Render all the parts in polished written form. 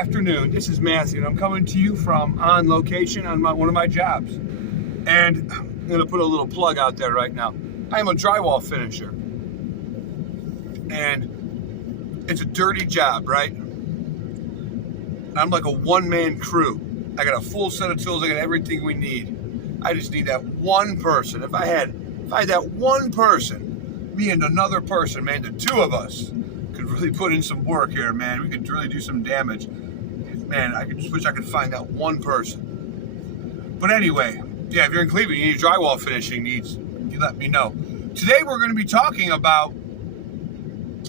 afternoon. This is Matthew, and I'm coming to you from on location on one of my jobs. And I'm going to put a little plug out there right now. I am a drywall finisher. And it's a dirty job, right? I'm like a one-man crew. I got a full set of tools. I got everything we need. I just need that one person. If I had that one person, me and another person, man, the two of us could really put in some work here, man. We could really do some damage. Man, I just wish I could find that one person. But anyway, yeah, if you're in Cleveland, you need drywall finishing needs, you let me know. Today we're going to be talking about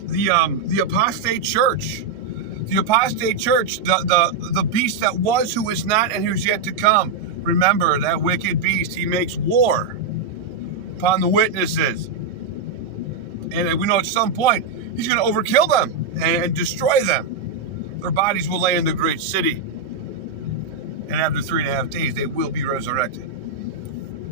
the apostate church. The apostate church, the beast that was, who is not, and who's yet to come. Remember, that wicked beast, he makes war upon the witnesses. And we know at some point, he's going to overkill them and destroy them. Their bodies will lay in the great city. And after 3.5 days, they will be resurrected.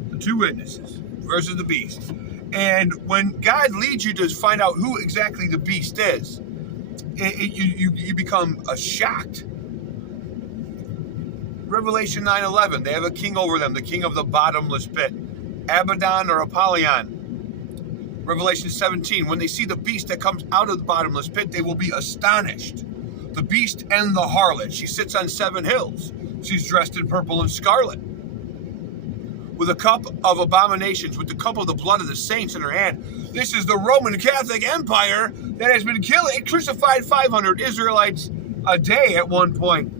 The two witnesses versus the beast. And when God leads you to find out who exactly the beast is, you become shocked. Revelation 9:11, they have a king over them, the king of the bottomless pit. Abaddon or Apollyon. Revelation 17, when they see the beast that comes out of the bottomless pit, they will be astonished. The beast and the harlot. She sits on 7 hills. She's dressed in purple and scarlet, with a cup of abominations, with the cup of the blood of the saints in her hand. This is the Roman Catholic Empire that has been killing. It crucified 500 Israelites a day at one point.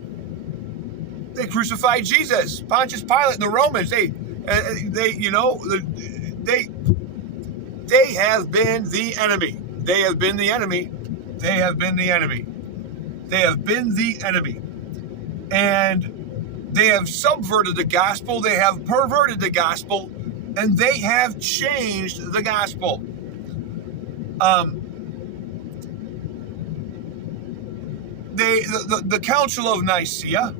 They crucified Jesus. Pontius Pilate and the Romans, they have been the enemy. They have been the enemy. They have been the enemy. They have been the enemy. And they have subverted the gospel. They have perverted the gospel. And they have changed the gospel. The Council of Nicaea,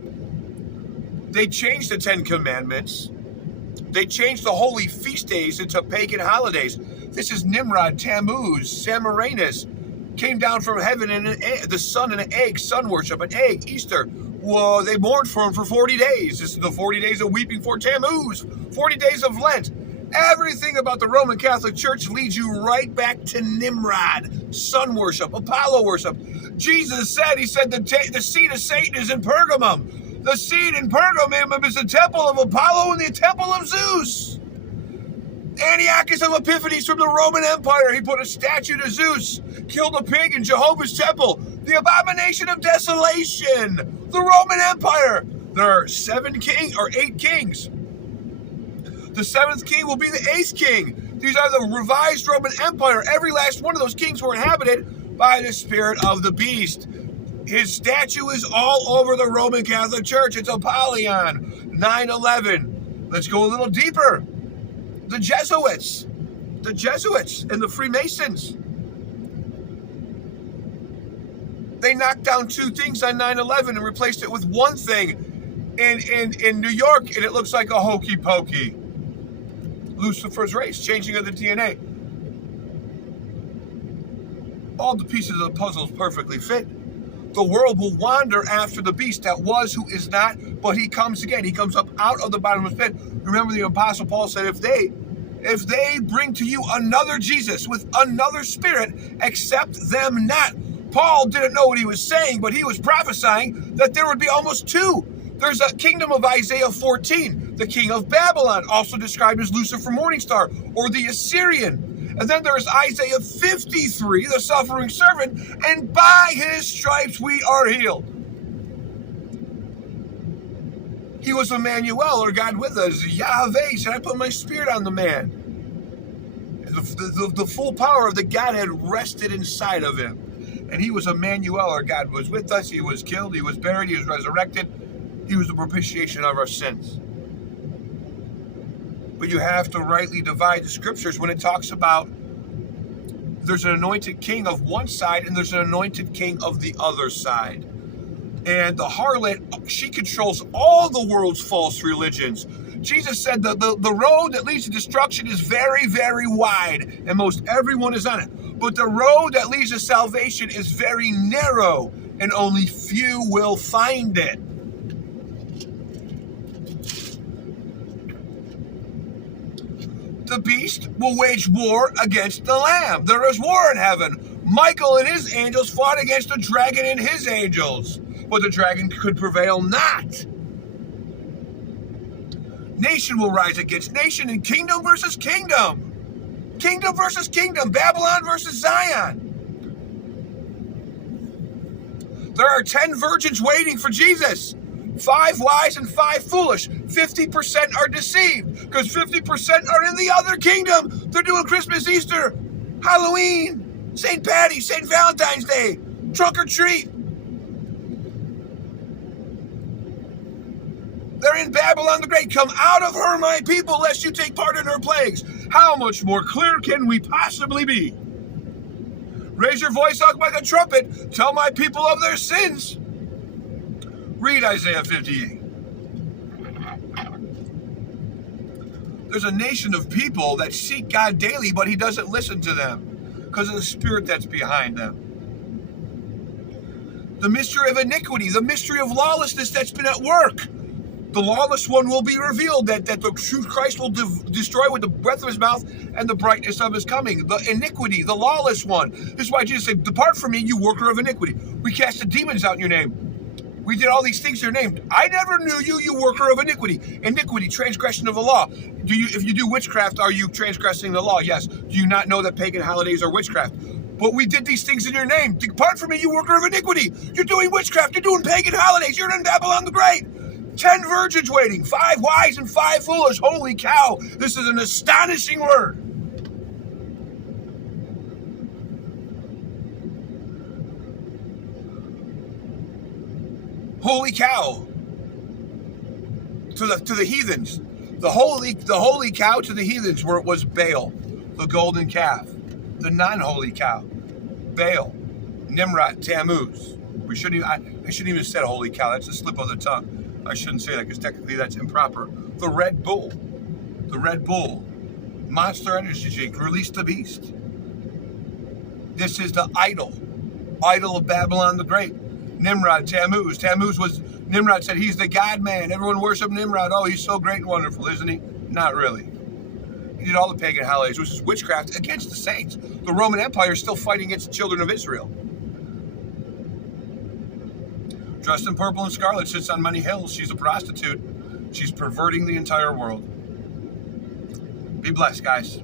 they changed the 10 Commandments. They changed the holy feast days into pagan holidays. This is Nimrod, Tammuz, Semiramis, came down from heaven in the sun and an egg, sun worship, an egg, Easter. Whoa, they mourned for him for 40 days. This is the 40 days of weeping for Tammuz, 40 days of Lent. Everything about the Roman Catholic Church leads you right back to Nimrod, sun worship, Apollo worship. Jesus said, he said, the seat of Satan is in Pergamum. The seed in Pergamum is the temple of Apollo and the temple of Zeus. Antiochus of Epiphanes from the Roman Empire. He put a statue to Zeus, killed a pig in Jehovah's temple. The abomination of desolation. The Roman Empire. There are 8 kings. The 7th king will be the 8th king. These are the revised Roman Empire. Every last one of those kings were inhabited by the spirit of the beast. His statue is all over the Roman Catholic Church. It's Apollyon, 9/11. Let's go a little deeper. The Jesuits and the Freemasons. They knocked down 2 things on 9/11 and replaced it with one thing in New York, and it looks like a hokey pokey. Lucifer's race, changing of the DNA. All the pieces of the puzzles perfectly fit. The world will wander after the beast that was, who is not, but he comes again. He comes up out of the bottomless pit. Remember, the Apostle Paul said, if they bring to you another Jesus with another spirit, accept them not. Paul didn't know what he was saying, but he was prophesying that there would be almost 2. There's a kingdom of Isaiah 14, the king of Babylon, also described as Lucifer Morningstar, or the Assyrian. And then there's Isaiah 53, the suffering servant, and by his stripes we are healed. He was Emmanuel, or God with us. Yahweh said, I put my spirit on the man. The full power of the Godhead rested inside of him. And he was Emmanuel, or God was with us. He was killed, he was buried, he was resurrected. He was the propitiation of our sins. But you have to rightly divide the scriptures when it talks about there's an anointed king of one side and there's an anointed king of the other side. And the harlot, she controls all the world's false religions. Jesus said that the road that leads to destruction is very, very wide, and most everyone is on it. But the road that leads to salvation is very narrow, and only few will find it. The beast will wage war against the Lamb. There is war in heaven. Michael and his angels fought against the dragon and his angels, but the dragon could prevail not. Nation will rise against nation, and kingdom versus kingdom. Kingdom versus kingdom. Babylon versus Zion. There are 10 virgins waiting for Jesus. 5 wise and 5 foolish. 50% are deceived because 50% are in the other kingdom. They're doing Christmas, Easter, Halloween, St. Patty's, St. Valentine's Day, trunk or treat. They're in Babylon the Great. Come out of her, my people, lest you take part in her plagues. How much more clear can we possibly be? Raise your voice up like a trumpet. Tell my people of their sins. Read Isaiah 58. There's a nation of people that seek God daily, but he doesn't listen to them because of the spirit that's behind them. The mystery of iniquity, the mystery of lawlessness that's been at work. The lawless one will be revealed, that the true Christ will destroy with the breath of his mouth and the brightness of his coming. The iniquity, the lawless one. This is why Jesus said, depart from me, you worker of iniquity. We cast the demons out in your name. We did all these things in your name. I never knew you, you worker of iniquity. Iniquity, transgression of the law. If you do witchcraft, are you transgressing the law? Yes. Do you not know that pagan holidays are witchcraft? But we did these things in your name. Depart from me, you worker of iniquity. You're doing witchcraft. You're doing pagan holidays. You're in Babylon the Great. 10 virgins waiting, 5 wise and 5 foolish. Holy cow, this is an astonishing word. Holy cow. To the heathens. The holy cow to the heathens was Baal, the golden calf. The non-holy cow, Baal, Nimrod, Tammuz. I shouldn't even have said holy cow. That's a slip of the tongue. I shouldn't say that because technically that's improper. The Red Bull, Monster Energy drink, release the beast. This is the idol of Babylon the Great. Nimrod, Tammuz. Nimrod said he's the God man. Everyone worshiped Nimrod. Oh, he's so great and wonderful, isn't he? Not really. He did all the pagan holidays, which is witchcraft against the saints. The Roman Empire is still fighting against the children of Israel. Dressed in purple and scarlet, sits on many hills. She's a prostitute. She's perverting the entire world. Be blessed, guys.